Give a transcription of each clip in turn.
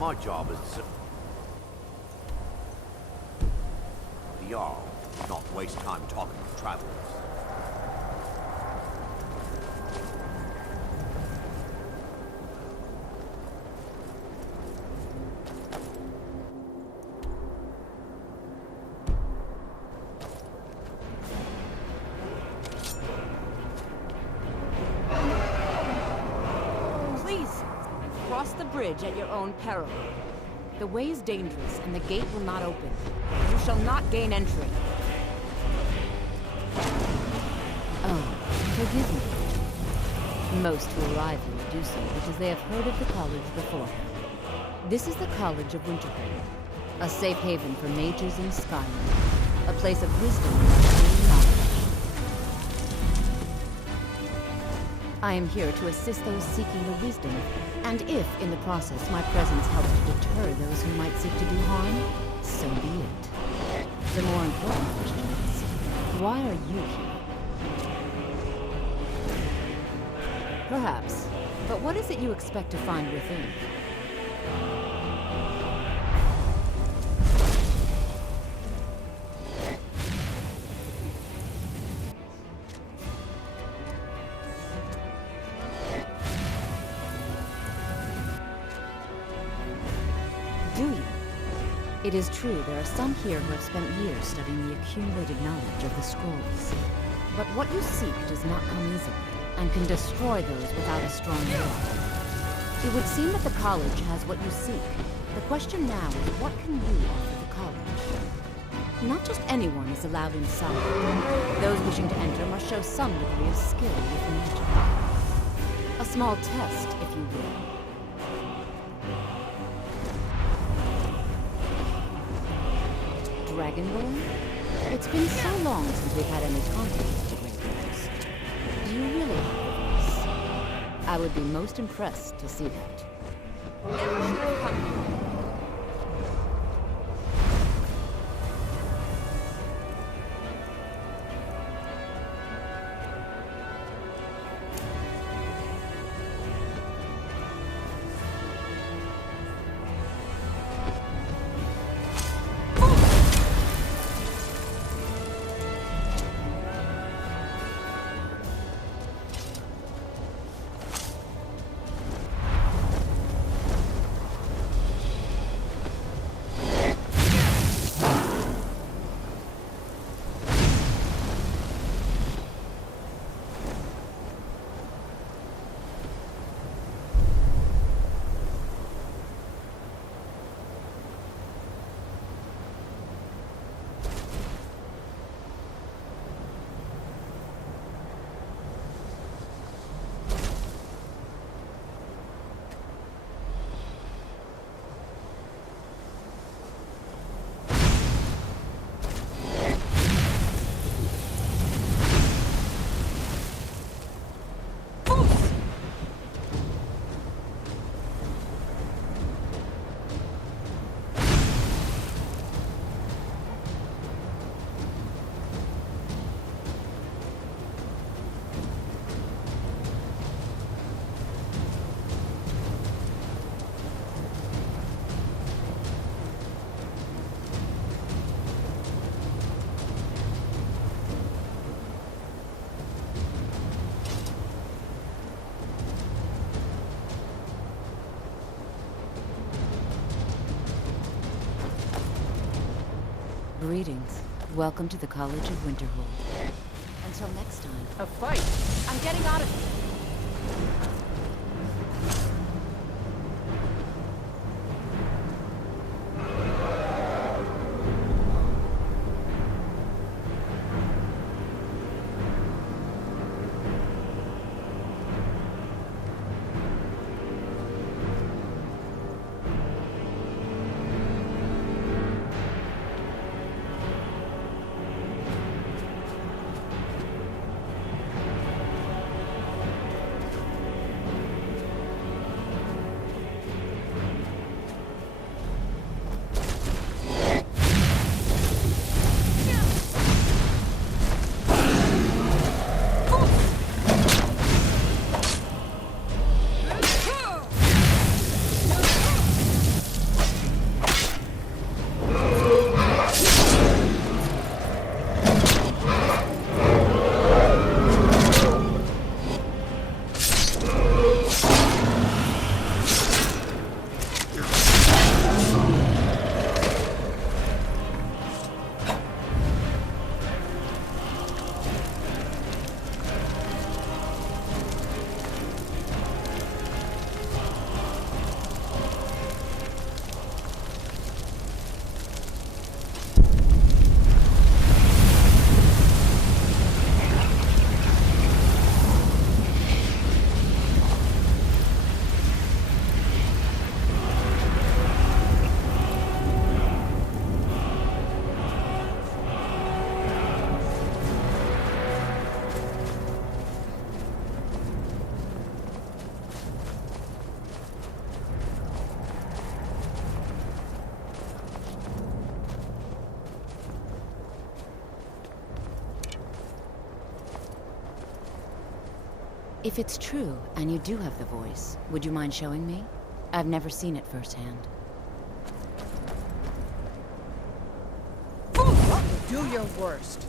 My job is to... The Jarl does not waste time talking to travelers. Cross the bridge at your own peril. The way is dangerous, and the gate will not open. You shall not gain entry. Oh, forgive me. Most who arrive here do so because they have heard of the college beforehand. This is the College of Winterhold, a safe haven for mages in Skyrim, a place of wisdom and knowledge. I am here to assist those seeking the wisdom, and if, in the process, my presence helps to deter those who might seek to do harm, so be it. The more important question is, why are you here? Perhaps, but what is it you expect to find within? Do you? It is true there are some here who have spent years studying the accumulated knowledge of the scrolls. But what you seek does not come easily, and can destroy those without a strong will. It would seem that the college has what you seek. The question now is, what can you offer the college? Not just anyone is allowed inside. Those wishing to enter must show some degree of skill with magic. A small test, if you will. Dragonborn? It's been so long since we've had any contact with Dragonborns. Do you really have a voice? I would be most impressed to see that. Never should have come here. Greetings. Welcome to the College of Winterhold. Until next time. A fight! I'm getting out of here. If it's true, and you do have the voice, would you mind showing me? I've never seen it firsthand. Do your worst.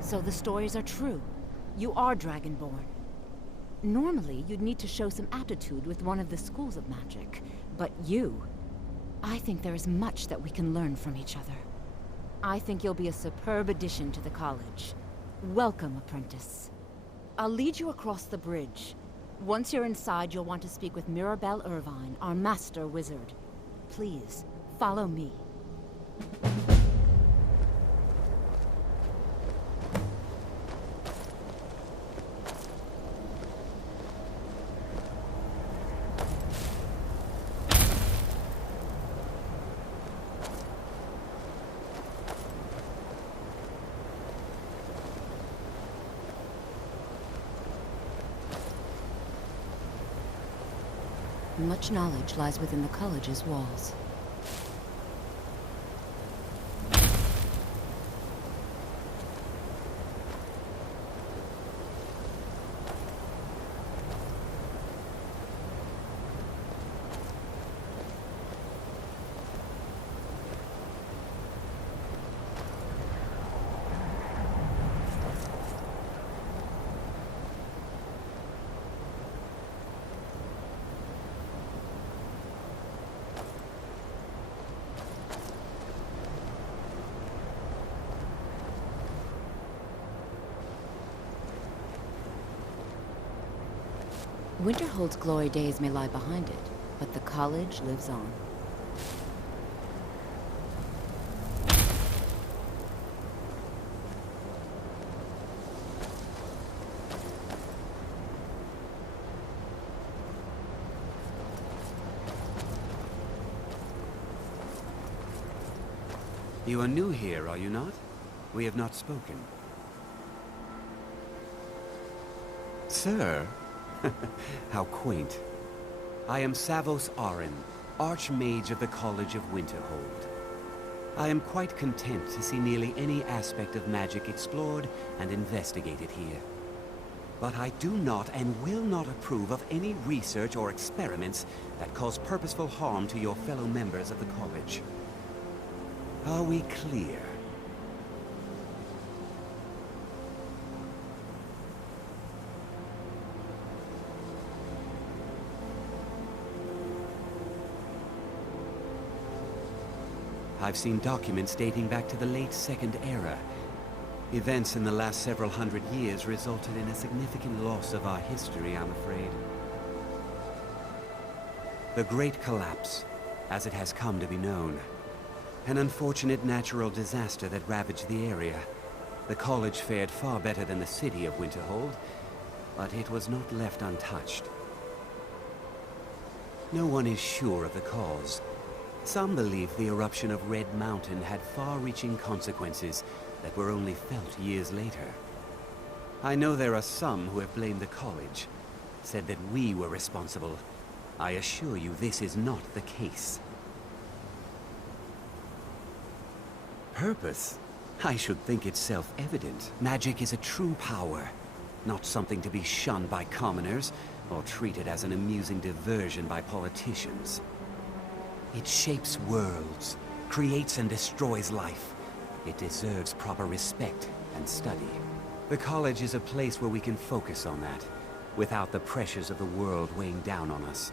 So the stories are true. You are Dragonborn. Normally, you'd need to show some aptitude with one of the schools of magic. But you... I think there is much that we can learn from each other. I think you'll be a superb addition to the college. Welcome, apprentice. I'll lead you across the bridge. Once you're inside, you'll want to speak with Mirabelle Irvine, our master wizard. Please, follow me. Much knowledge lies within the college's walls. Winterhold's glory days may lie behind it, but the college lives on. You are new here, are you not? We have not spoken. Sir? How quaint. I am Savos Arin, Archmage of the College of Winterhold. I am quite content to see nearly any aspect of magic explored and investigated here. But I do not and will not approve of any research or experiments that cause purposeful harm to your fellow members of the college. Are we clear? I've seen documents dating back to the late Second Era. Events in the last several hundred years resulted in a significant loss of our history, I'm afraid. The Great Collapse, as it has come to be known. An unfortunate natural disaster that ravaged the area. The college fared far better than the city of Winterhold, but it was not left untouched. No one is sure of the cause. Some believe the eruption of Red Mountain had far-reaching consequences that were only felt years later. I know there are some who have blamed the college, said that we were responsible. I assure you this is not the case. Purpose? I should think it's self-evident. Magic is a true power, not something to be shunned by commoners or treated as an amusing diversion by politicians. It shapes worlds, creates and destroys life. It deserves proper respect and study. The college is a place where we can focus on that, without the pressures of the world weighing down on us.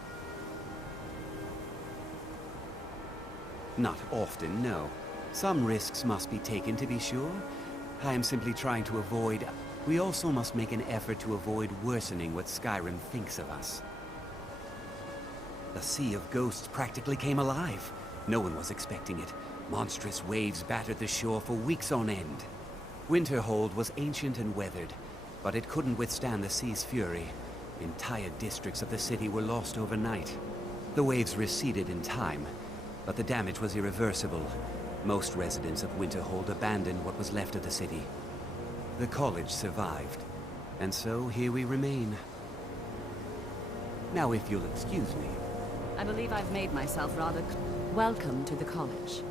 Not often, no. Some risks must be taken, to be sure. I am simply trying to avoid... We also must make an effort to avoid worsening what Skyrim thinks of us. The Sea of Ghosts practically came alive. No one was expecting it. Monstrous waves battered the shore for weeks on end. Winterhold was ancient and weathered, but it couldn't withstand the sea's fury. Entire districts of the city were lost overnight. The waves receded in time, but the damage was irreversible. Most residents of Winterhold abandoned what was left of the city. The college survived, and so here we remain. Now if you'll excuse me. I believe I've made myself rather... Welcome to the college.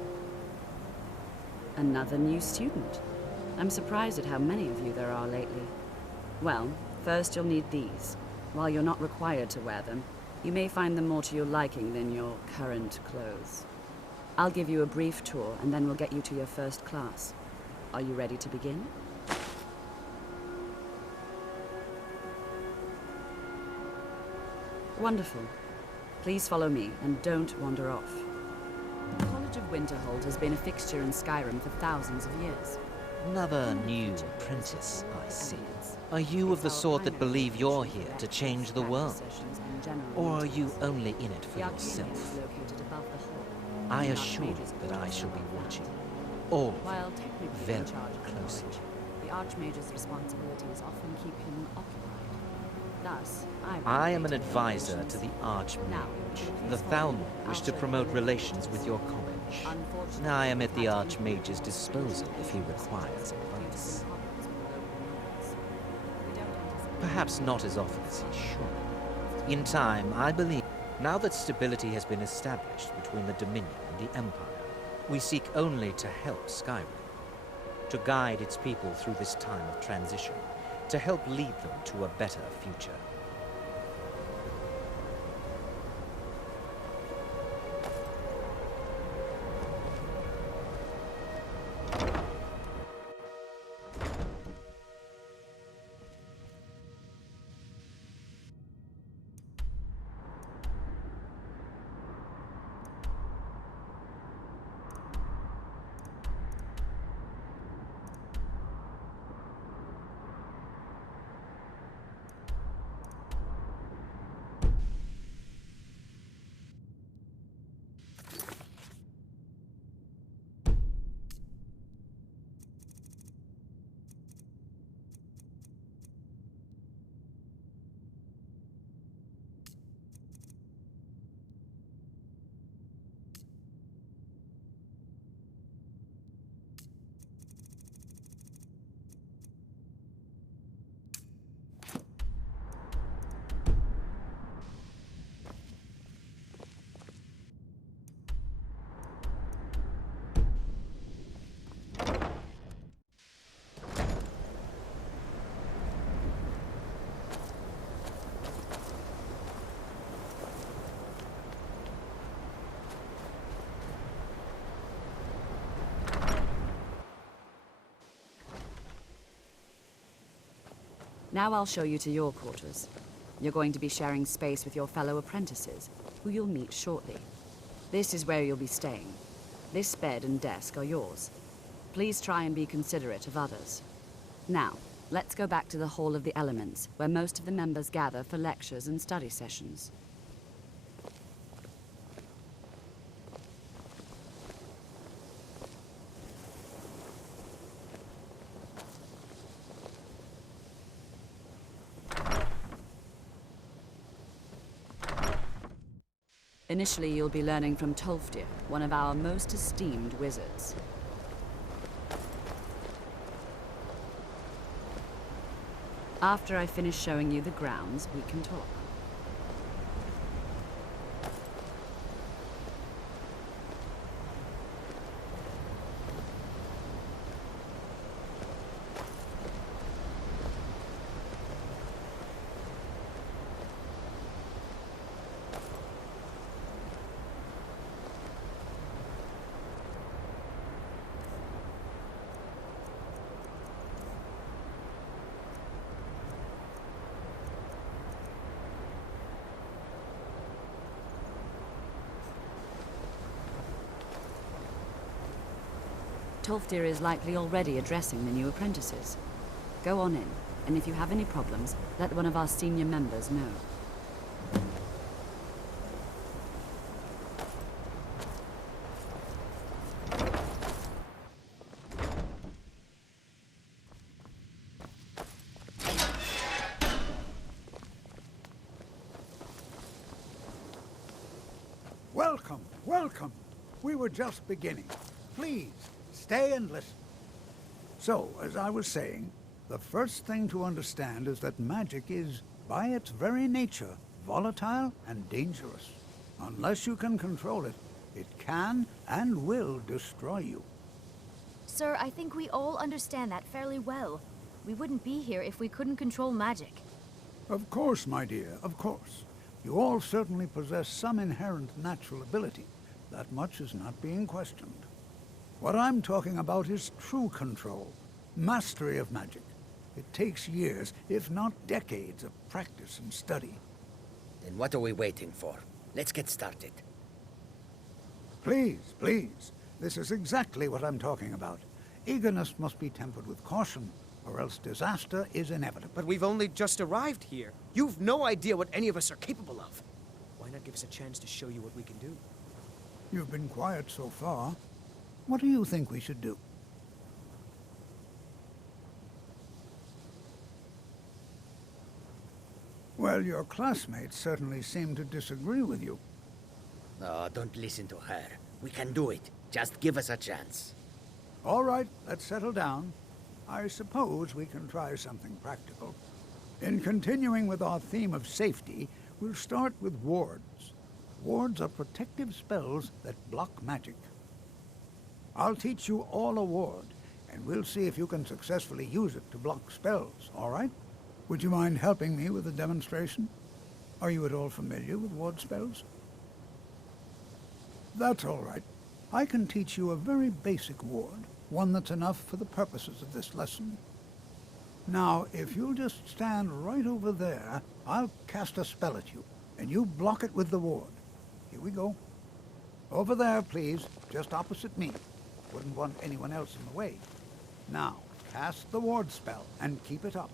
Another new student. I'm surprised at how many of you there are lately. Well, First, you'll need these. While you're not required to wear them, you may find them more to your liking than your current clothes. I'll give you a brief tour, and then we'll get you to your first class. Are you ready to begin? Wonderful. Please follow me, and don't wander off. The College of Winterhold has been a fixture in Skyrim for thousands of years. Another new apprentice, I see. Are you of the sort that believe you're here to change the world? Or are you only in it for yourself? I assure you that I shall be watching all While technically very in charge of the closely. college, the Archmage's responsibilities often keep him occupied. Thus, I am an advisor to the Archmage. The Thalmor wish to promote relations with your college. I am at the Archmage's disposal if he requires advice. Perhaps not as often as he should. In time, I believe, now that stability has been established between the Dominion and the Empire, we seek only to help Skyrim, to guide its people through this time of transition, to help lead them to a better future. Now I'll show you to your quarters. You're going to be sharing space with your fellow apprentices, who you'll meet shortly. This is where you'll be staying. This bed and desk are yours. Please try and be considerate of others. Now, let's go back to the Hall of the Elements, where most of the members gather for lectures and study sessions. Initially, you'll be learning from Tolfdir, one of our most esteemed wizards. After I finish showing you the grounds, we can talk. Tolfdir is likely already addressing the new apprentices. Go on in, and if you have any problems, let one of our senior members know. Welcome, welcome. We were just beginning. Please, stay and listen. So, as I was saying, the first thing to understand is that magic is, by its very nature, volatile and dangerous. Unless you can control it, it can and will destroy you. Sir, I think we all understand that fairly well. We wouldn't be here if we couldn't control magic. Of course, my dear, of course. You all certainly possess some inherent natural ability. That much is not being questioned. What I'm talking about is true control, mastery of magic. It takes years, if not decades, of practice and study. Then what are we waiting for? Let's get started. Please, please. This is exactly what I'm talking about. Eagerness must be tempered with caution, or else disaster is inevitable. But we've only just arrived here. You've no idea what any of us are capable of. Why not give us a chance to show you what we can do? You've been quiet so far. What do you think we should do? Well, your classmates certainly seem to disagree with you. Oh, don't listen to her. We can do it. Just give us a chance. All right, let's settle down. I suppose we can try something practical. In continuing with our theme of safety, we'll start with wards. Wards are protective spells that block magic. I'll teach you all a ward, and we'll see if you can successfully use it to block spells, all right? Would you mind helping me with a demonstration? Are you at all familiar with ward spells? That's all right. I can teach you a very basic ward, one that's enough for the purposes of this lesson. Now, if you'll just stand right over there, I'll cast a spell at you, and you block it with the ward. Here we go. Over there, please, just opposite me. Wouldn't want anyone else in the way. Now, cast the ward spell and keep it up.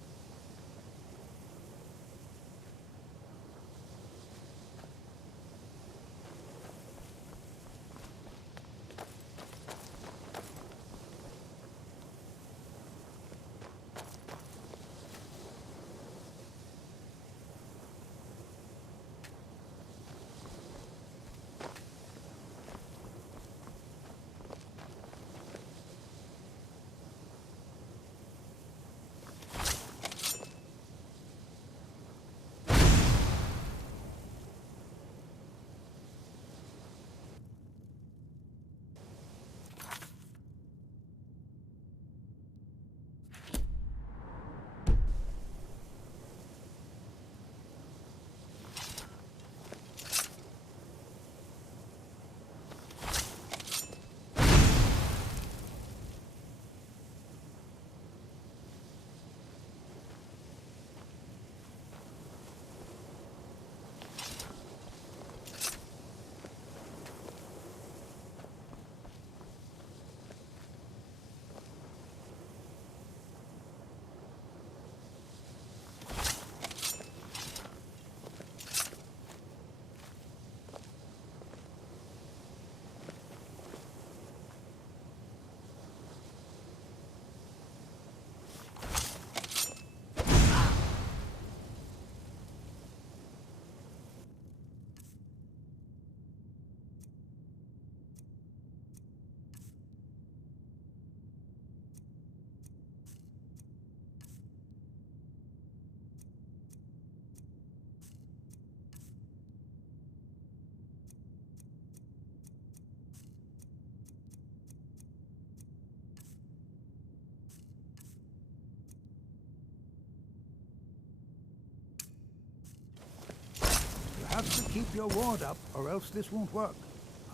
You have to keep your ward up, or else this won't work.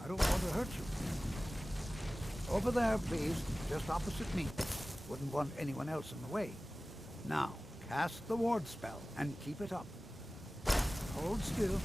I don't want to hurt you. Over there, please, just opposite me. Wouldn't want anyone else in the way. Now, cast the ward spell and keep it up. Hold still.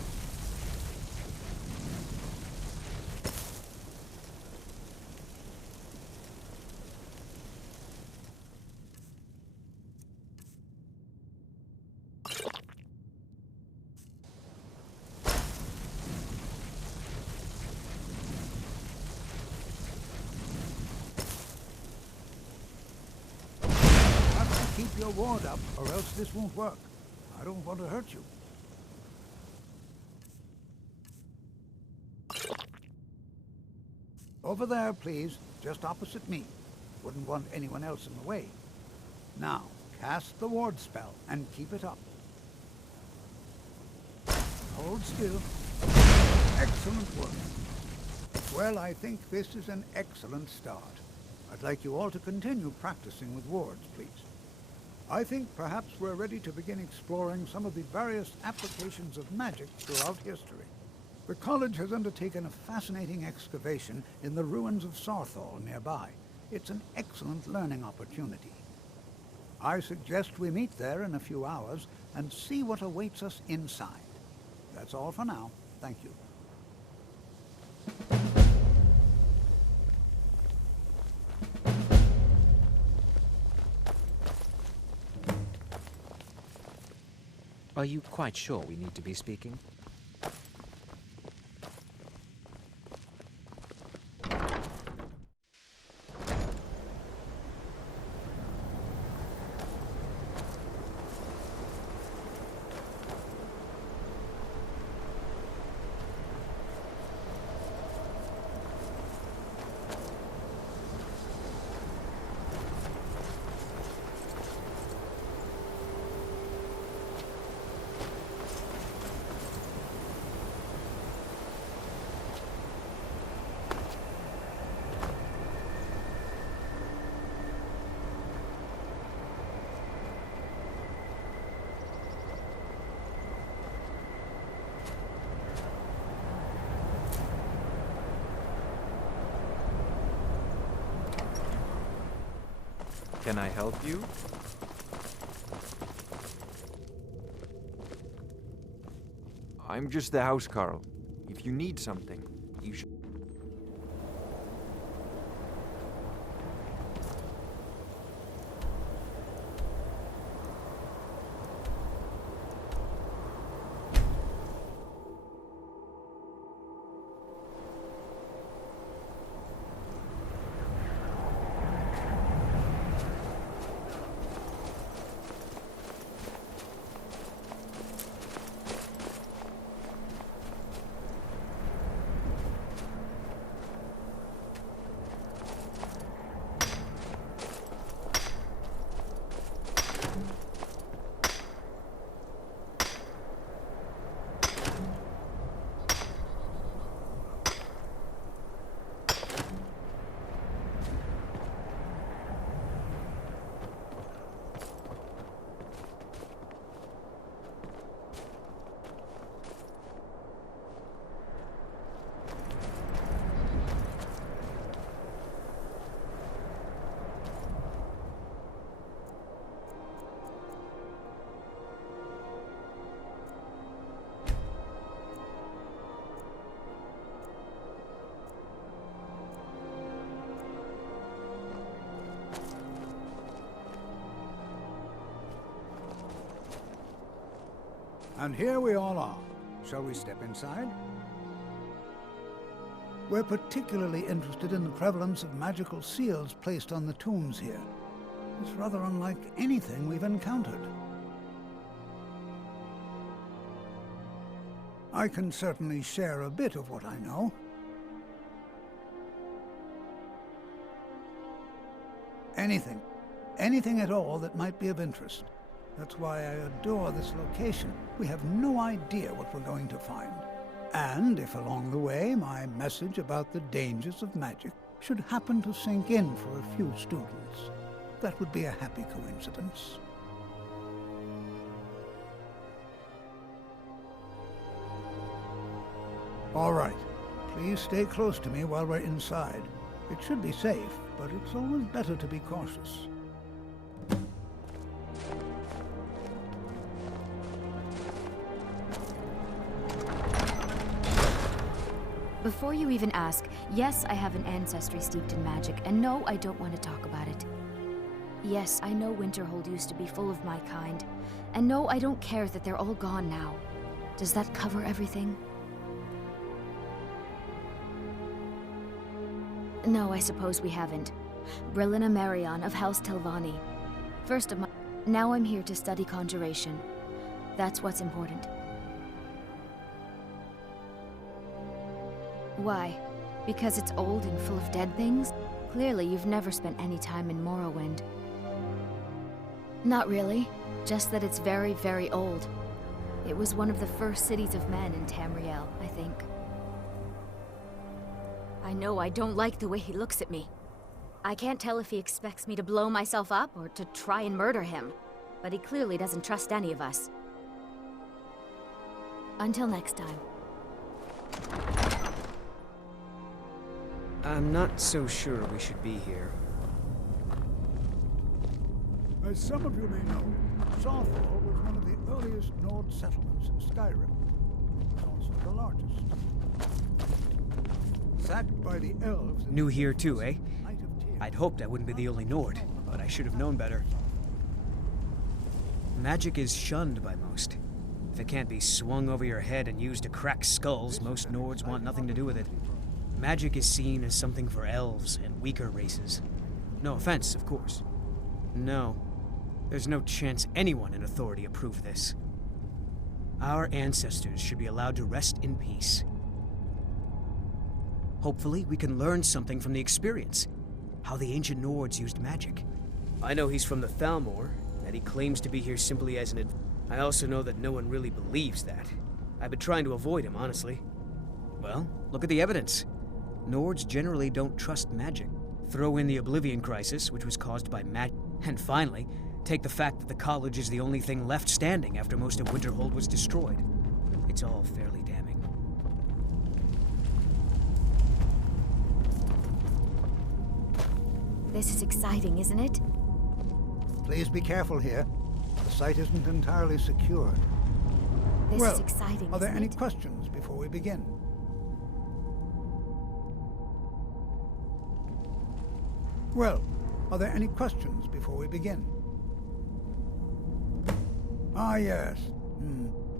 Keep your ward up, or else this won't work. I don't want to hurt you. Over there, please, just opposite me. Wouldn't want anyone else in the way. Now, cast the ward spell and keep it up. Hold still. Excellent work. Well, I think this is an excellent start. I'd like you all to continue practicing with wards, please. I think perhaps we're ready to begin exploring some of the various applications of magic throughout history. The college has undertaken a fascinating excavation in the ruins of Sarthal nearby. It's an excellent learning opportunity. I suggest we meet there in a few hours and see what awaits us inside. That's all for now. Thank you. Are you quite sure we need to be speaking? Can I help you? I'm just the housecarl. If you need something, you should... And here we all are. Shall we step inside? We're particularly interested in the prevalence of magical seals placed on the tombs here. It's rather unlike anything we've encountered. I can certainly share a bit of what I know. Anything at all that might be of interest. That's why I adore this location. We have no idea what we're going to find. And if along the way my message about the dangers of magic should happen to sink in for a few students, that would be a happy coincidence. All right. Please stay close to me while we're inside. It should be safe, but it's always better to be cautious. Before you even ask, yes, I have an ancestry steeped in magic, and no, I don't want to talk about it. Yes, I know Winterhold used to be full of my kind, and no, I don't care that they're all gone now. Does that cover everything? No, I suppose we haven't. Brillina Marion of House Telvanni. First of my... Now I'm here to study conjuration. That's what's important. Why? Because it's old and full of dead things? Clearly, you've never spent any time in Morrowind. Not really. Just that it's very, very old. It was one of the first cities of men in Tamriel, I think. I know I don't like the way he looks at me. I can't tell if he expects me to blow myself up or to try and murder him. but he clearly doesn't trust any of us. Until next time. I'm not so sure we should be here. As some of you may know, Sawthor was one of the earliest Nord settlements in Skyrim. It was also the largest. Sacked by the elves... New here too, eh? I'd hoped I wouldn't be the only Nord, but I should have known better. Magic is shunned by most. If it can't be swung over your head and used to crack skulls, most Nords want nothing to do with it. Magic is seen as something for elves and weaker races. No offense, of course. No. There's no chance anyone in authority approved this. Our ancestors should be allowed to rest in peace. Hopefully, we can learn something from the experience. How the ancient Nords used magic. I know he's from the Thalmor, that he claims to be here simply as an I also know that no one really believes that. I've been trying to avoid him, honestly. Well, look at the evidence. Nords generally don't trust magic. Throw in the Oblivion Crisis, which was caused by magic. And finally, take the fact that the college is the only thing left standing after most of Winterhold was destroyed. It's all fairly damning. This is exciting, isn't it? Please be careful here. The site isn't entirely secured. This Well, is exciting, are there isn't any it? questions before we begin? Well, are there any questions before we begin? Ah, yes.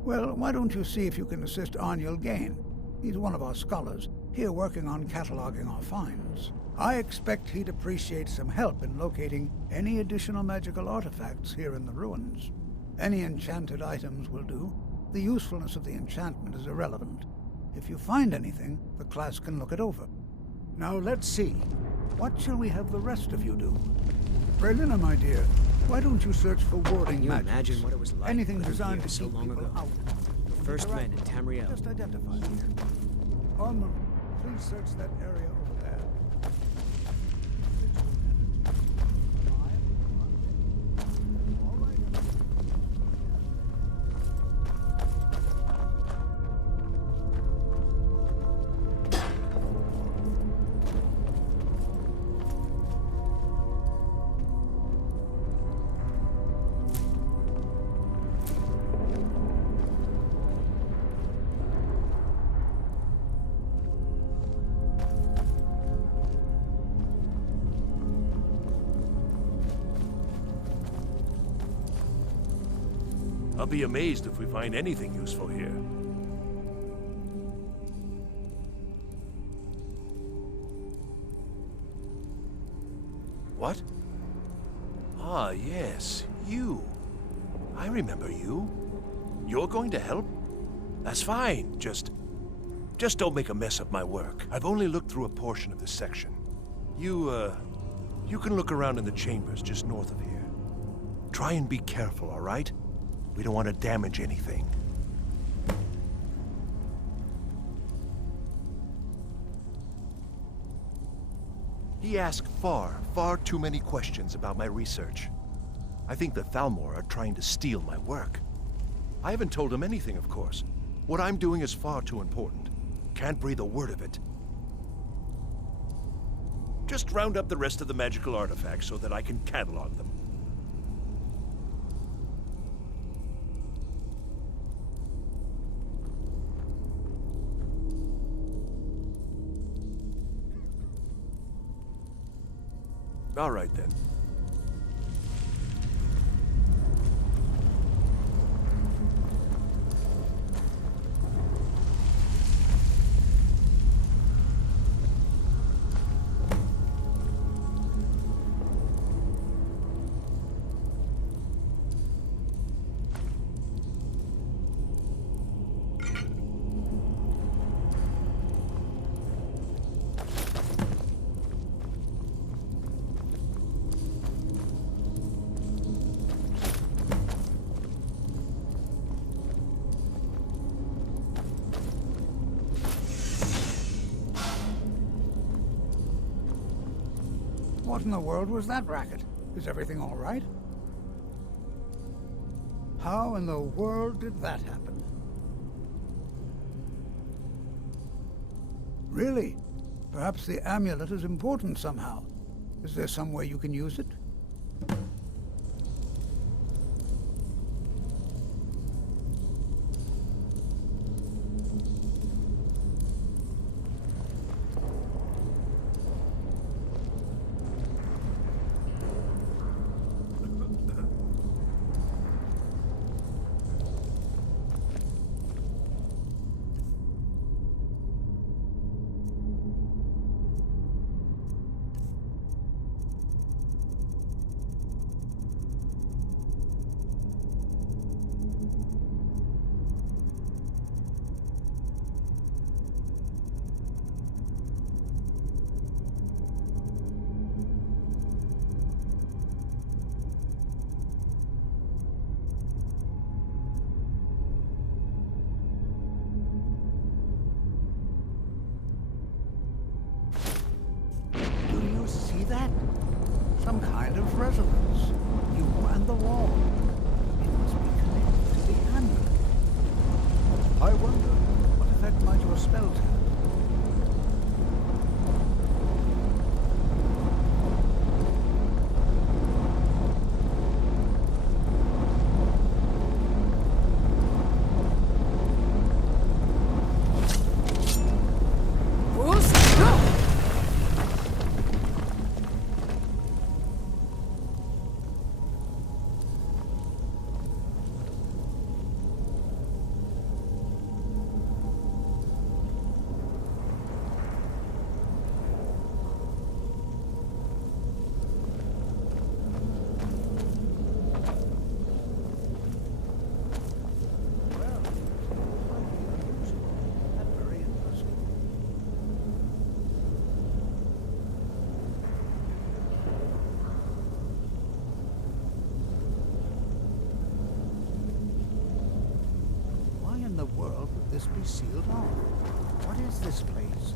Well, why don't you see if you can assist Arniel Gain? He's one of our scholars, here working on cataloging our finds. I expect he'd appreciate some help in locating any additional magical artifacts here in the ruins. Any enchanted items will do. The usefulness of the enchantment is irrelevant. If you find anything, the class can look it over. Now let's see. What shall we have the rest of you do? Brelina, my dear, why don't you search for warding Can you magics? imagine what it was like Anything living designed here to so keep long people ago? out. The first men in Tamriel. Just identify them. Ormond, please search that area over there. All right. I'll be amazed if we find anything useful here. What? Ah, yes, you. I remember you. You're going to help? That's fine, just don't make a mess of my work. I've only looked through a portion of this section. You can look around in the chambers just north of here. Try and be careful, all right? We don't want to damage anything. He asked far too many questions about my research. I think the Thalmor are trying to steal my work. I haven't told him anything, of course. What I'm doing is far too important. Can't breathe a word of it. Just round up the rest of the magical artifacts so that I can catalog them. All right, then. What in the world was that racket? Is everything all right? How in the world did that happen? Really? Perhaps the amulet is important somehow. Is there some way you can use it? That? Some kind of resonance. You and the wall. It must be connected to the amulet. I wonder, what effect might your spells have? This be sealed off? What is this place?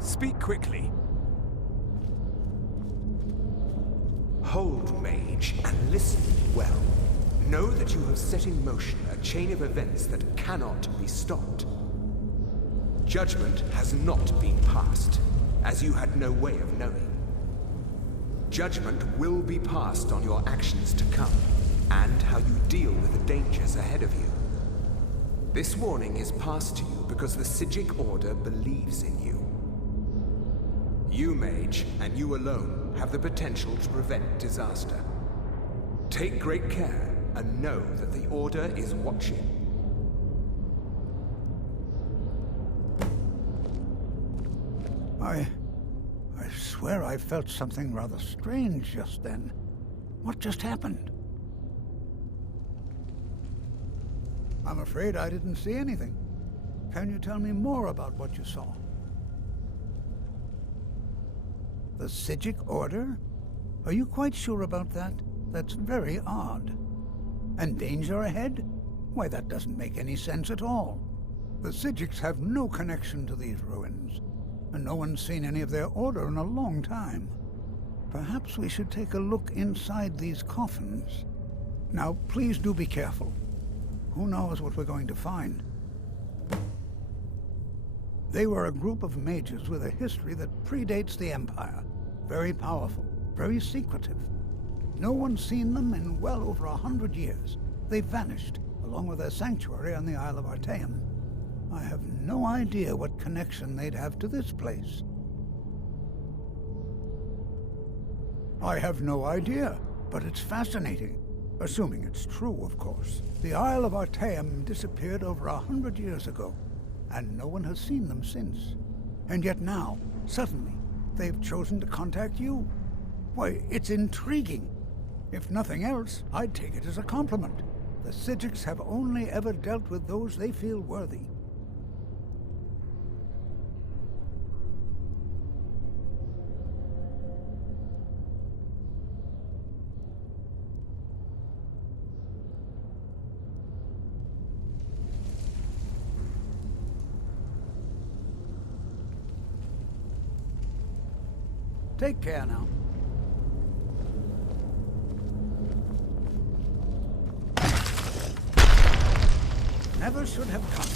Speak quickly. Hold, mage, and listen well. Know that you have set in motion a chain of events that cannot be stopped. Judgment has not been passed, as you had no way of knowing. Judgment will be passed on your actions to come, and how you deal with the dangers ahead of you. This warning is passed to you because the Psijic Order believes in you. You, mage, and you alone, have the potential to prevent disaster. Take great care, and know that the Order is watching. I swear I felt something rather strange just then. What just happened? I'm afraid I didn't see anything. Can you tell me more about what you saw? The Psijic Order? Are you quite sure about that? That's very odd. And danger ahead? Why, that doesn't make any sense at all. The Psijics have no connection to these ruins, and no one's seen any of their order in a long time. Perhaps we should take a look inside these coffins. Now, please do be careful. Who knows what we're going to find? They were a group of mages with a history that predates the Empire. Very powerful, very secretive. No one's seen them in well over 100 years. They vanished, along with their sanctuary on the Isle of Artaeum. I have no idea what connection they'd have to this place. I have no idea, but it's fascinating. Assuming it's true, of course. The Isle of Artaeum disappeared over 100 years ago, and no one has seen them since. And yet now, suddenly, they've chosen to contact you. Why, it's intriguing. If nothing else, I'd take it as a compliment. The Psijics have only ever dealt with those they feel worthy. Take care now. Never should have come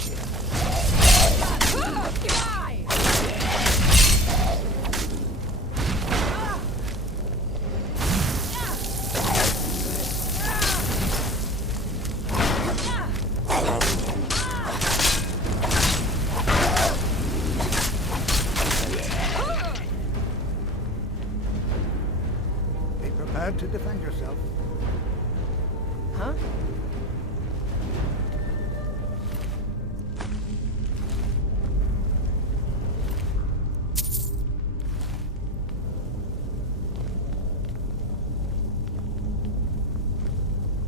Be prepared to defend yourself. Huh?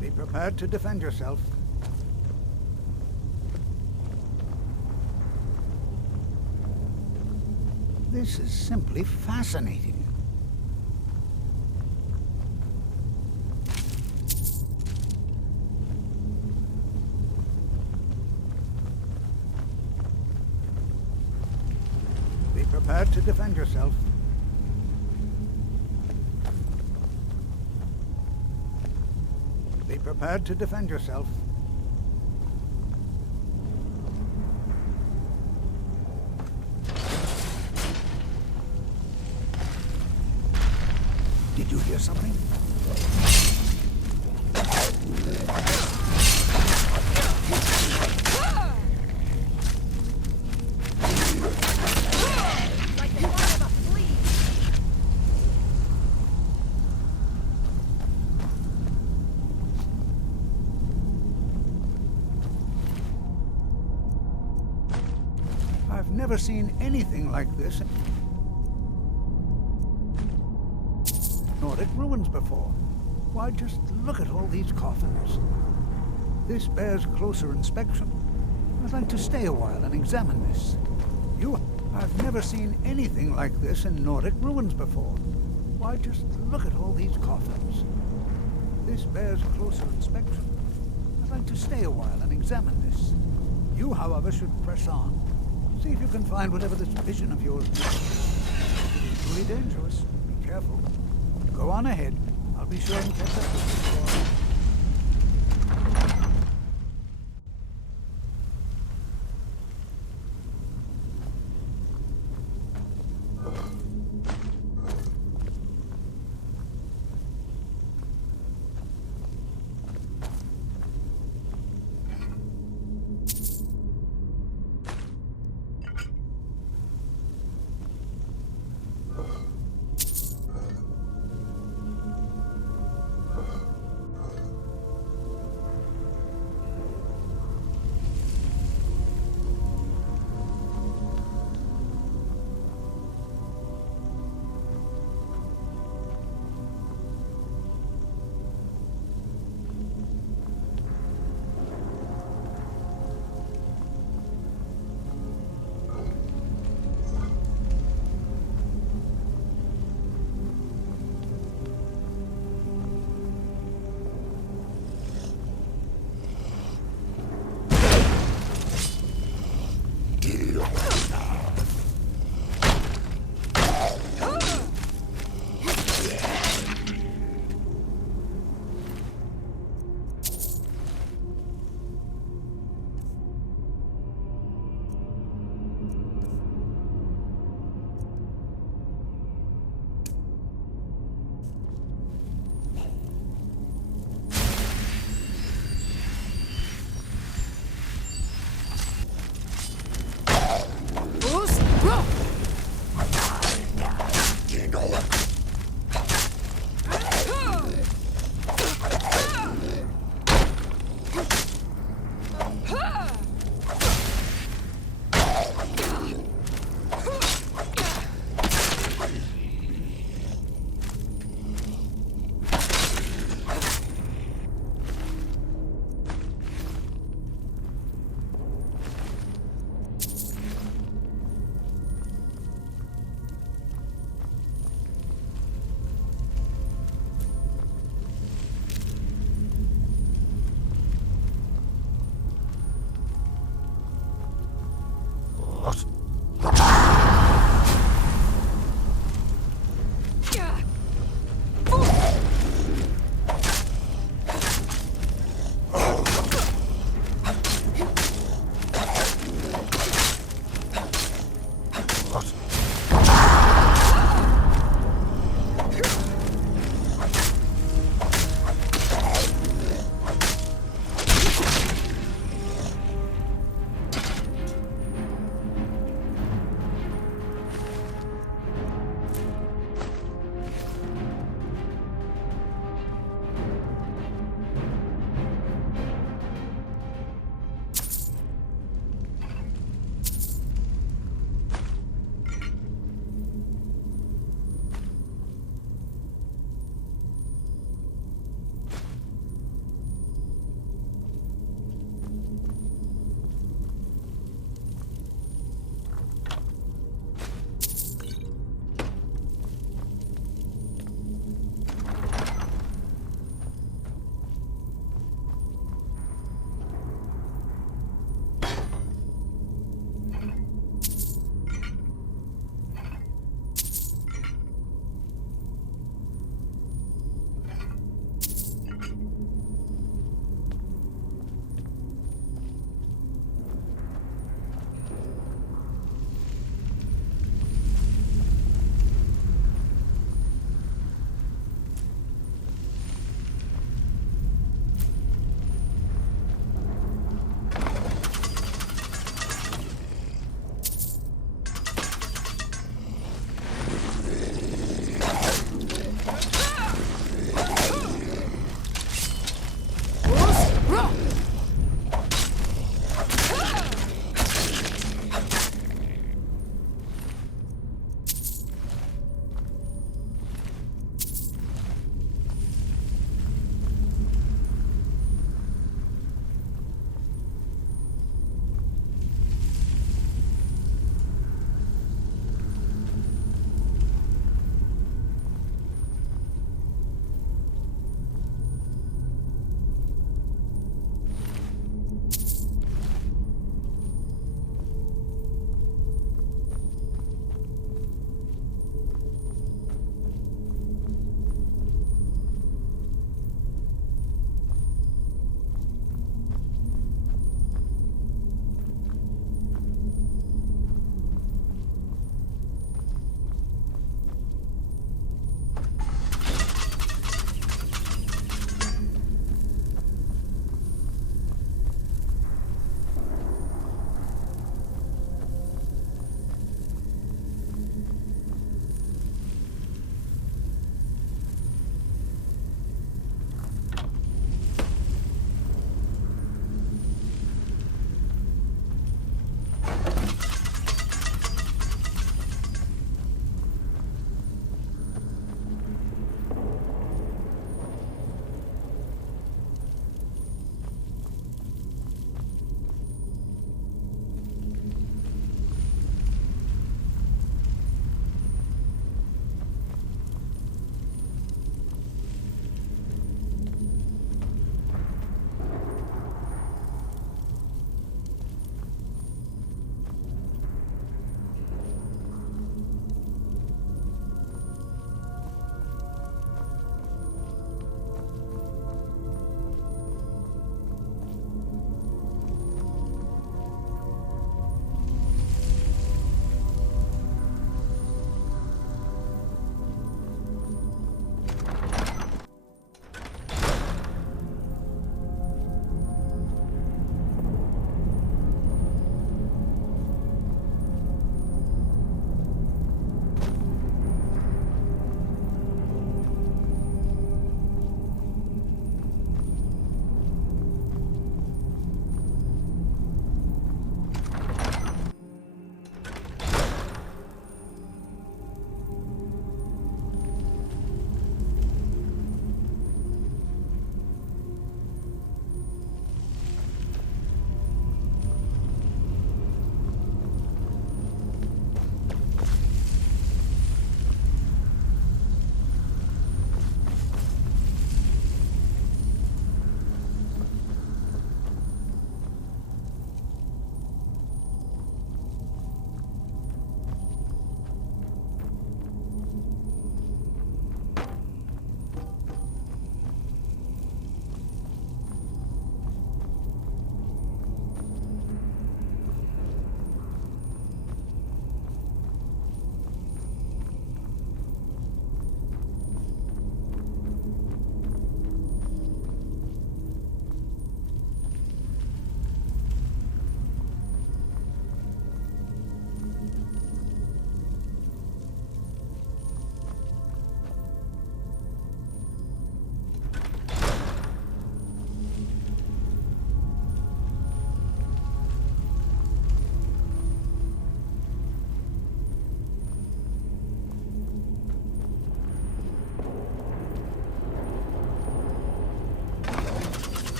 Be prepared to defend yourself. This is simply fascinating. Be prepared to defend yourself. Be prepared to defend yourself. Did you hear something? I've never seen anything like this in Nordic ruins before. Why, just look at all these coffins. This bears closer inspection. I'd like to stay a while and examine this. I've never seen anything like this in Nordic ruins before. Why, just look at all these coffins. This bears closer inspection. I'd like to stay a while and examine this. You, however, should press on. See if you can find whatever this vision of yours is. It's truly dangerous. Be careful. Go on ahead. I'll be sure and catch up with you.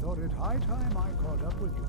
thought it high time I caught up with you.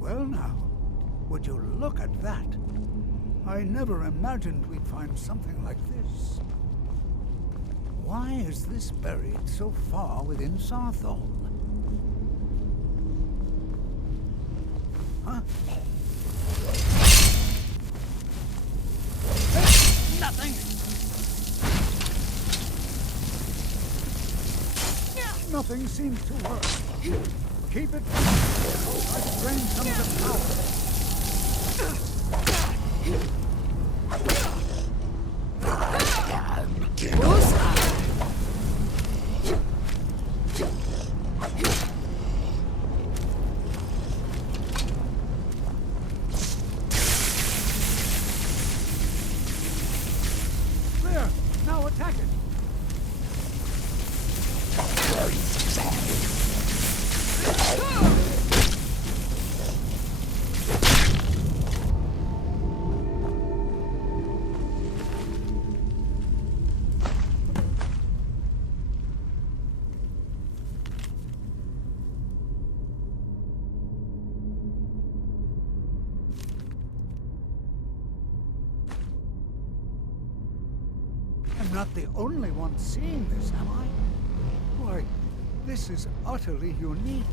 Well now, would you look at that? I never imagined we'd find something like this. Why is this buried so far within Sarthol? Huh? Nothing! Nothing seems to work. Keep it. I've drained some of the power. There! Now attack it! I'm not the only one seeing this, am I? Why, this is utterly unique.